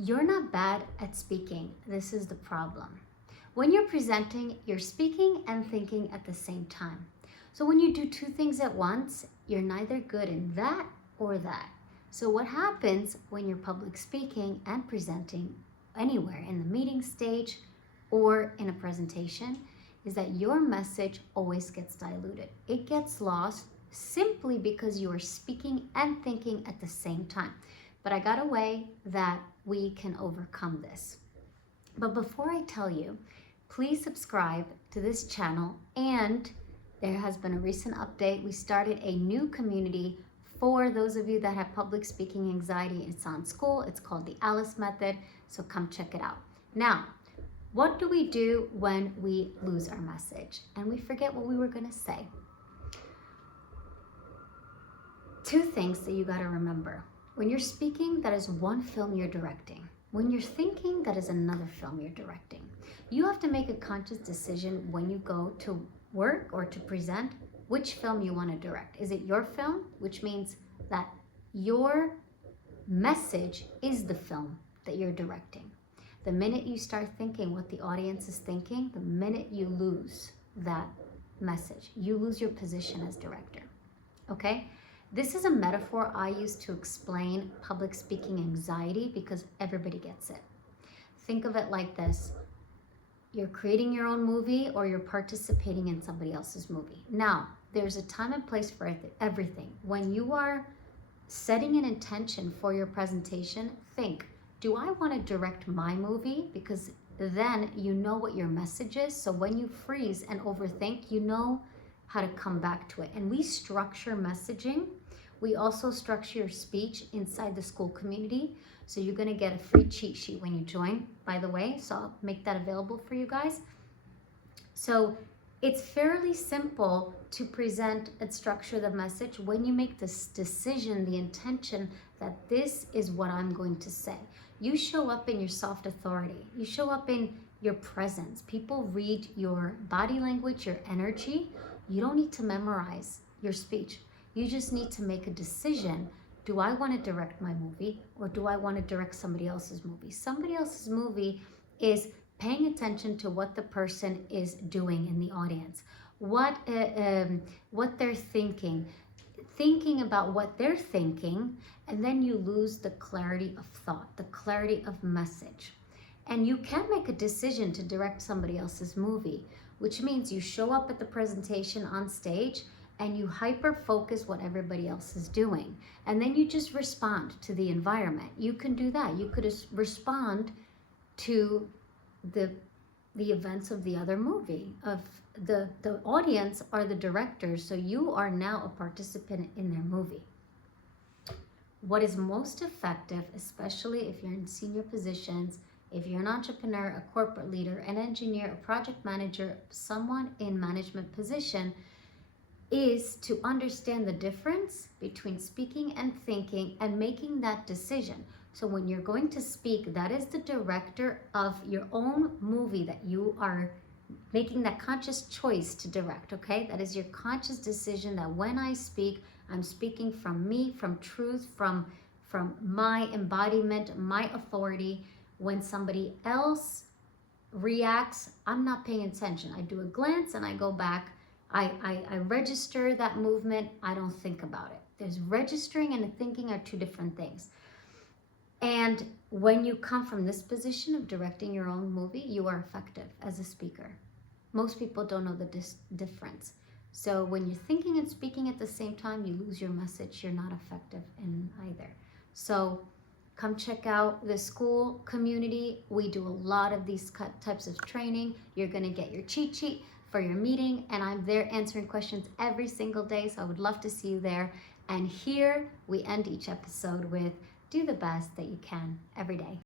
You're not bad at speaking. This is the problem. When you're presenting, you're speaking and thinking at the same time. So when you do two things at once, you're neither good in that or that. So what happens when you're public speaking and presenting anywhere in the meeting stage or in a presentation is that your message always gets diluted. It gets lost simply because you are speaking and thinking at the same time. But I got a way that we can overcome this. But before I tell you, please subscribe to this channel, and there has been a recent update. We started a new community for those of you that have public speaking anxiety. It's on Skool. It's called the Alice Method, so come check it out. Now, what do we do when we lose our message and we forget what we were going to say? Two things that you got to remember. When you're speaking, that is one film you're directing. When you're thinking, that is another film you're directing. You have to make a conscious decision when you go to work or to present which film you want to direct. Is it your film? Which means that your message is the film that you're directing. The minute you start thinking what the audience is thinking, the minute you lose that message, you lose your position as director. Okay? This is a metaphor I use to explain public speaking anxiety because everybody gets it. Think of it like this. You're creating your own movie or you're participating in somebody else's movie. Now, there's a time and place for everything. When you are setting an intention for your presentation, think, do I want to direct my movie? Because then you know what your message is. So when you freeze and overthink, you know how to come back to it. And we structure messaging. We also structure your speech inside the Skool community. So you're gonna get a free cheat sheet when you join, by the way. So I'll make that available for you guys. So it's fairly simple to present and structure the message when you make this decision, the intention that this is what I'm going to say. You show up in your soft authority. You show up in your presence. People read your body language, your energy. You don't need to memorize your speech. You just need to make a decision. Do I want to direct my movie or do I want to direct somebody else's movie? Somebody else's movie is paying attention to what the person is doing in the audience, what they're thinking about what they're thinking, and then you lose the clarity of thought, the clarity of message. And you can make a decision to direct somebody else's movie, which means you show up at the presentation on stage and you hyper focus what everybody else is doing. And then you just respond to the environment. You can do that. You could respond to the events of the other movie. Of the audience are the directors, so you are now a participant in their movie. What is most effective, especially if you're in senior positions, if you're an entrepreneur, a corporate leader, an engineer, a project manager, someone in management position, is to understand the difference between speaking and thinking and making that decision. So when you're going to speak, that is the director of your own movie that you are making that conscious choice to direct, okay? That is your conscious decision that when I speak, I'm speaking from me, from truth, from my embodiment, my authority. When somebody else reacts, I'm not paying attention. I do a glance and I go back. I register that movement. I don't think about it. There's registering and thinking are two different things. And when you come from this position of directing your own movie, you are effective as a speaker. Most people don't know the difference. So when you're thinking and speaking at the same time, you lose your message. You're not effective in either. So come check out the Skool community. We do a lot of these types of training. You're gonna get your cheat sheet for your meeting, and I'm there answering questions every single day, so I would love to see you there. And here we end each episode with do the best that you can every day.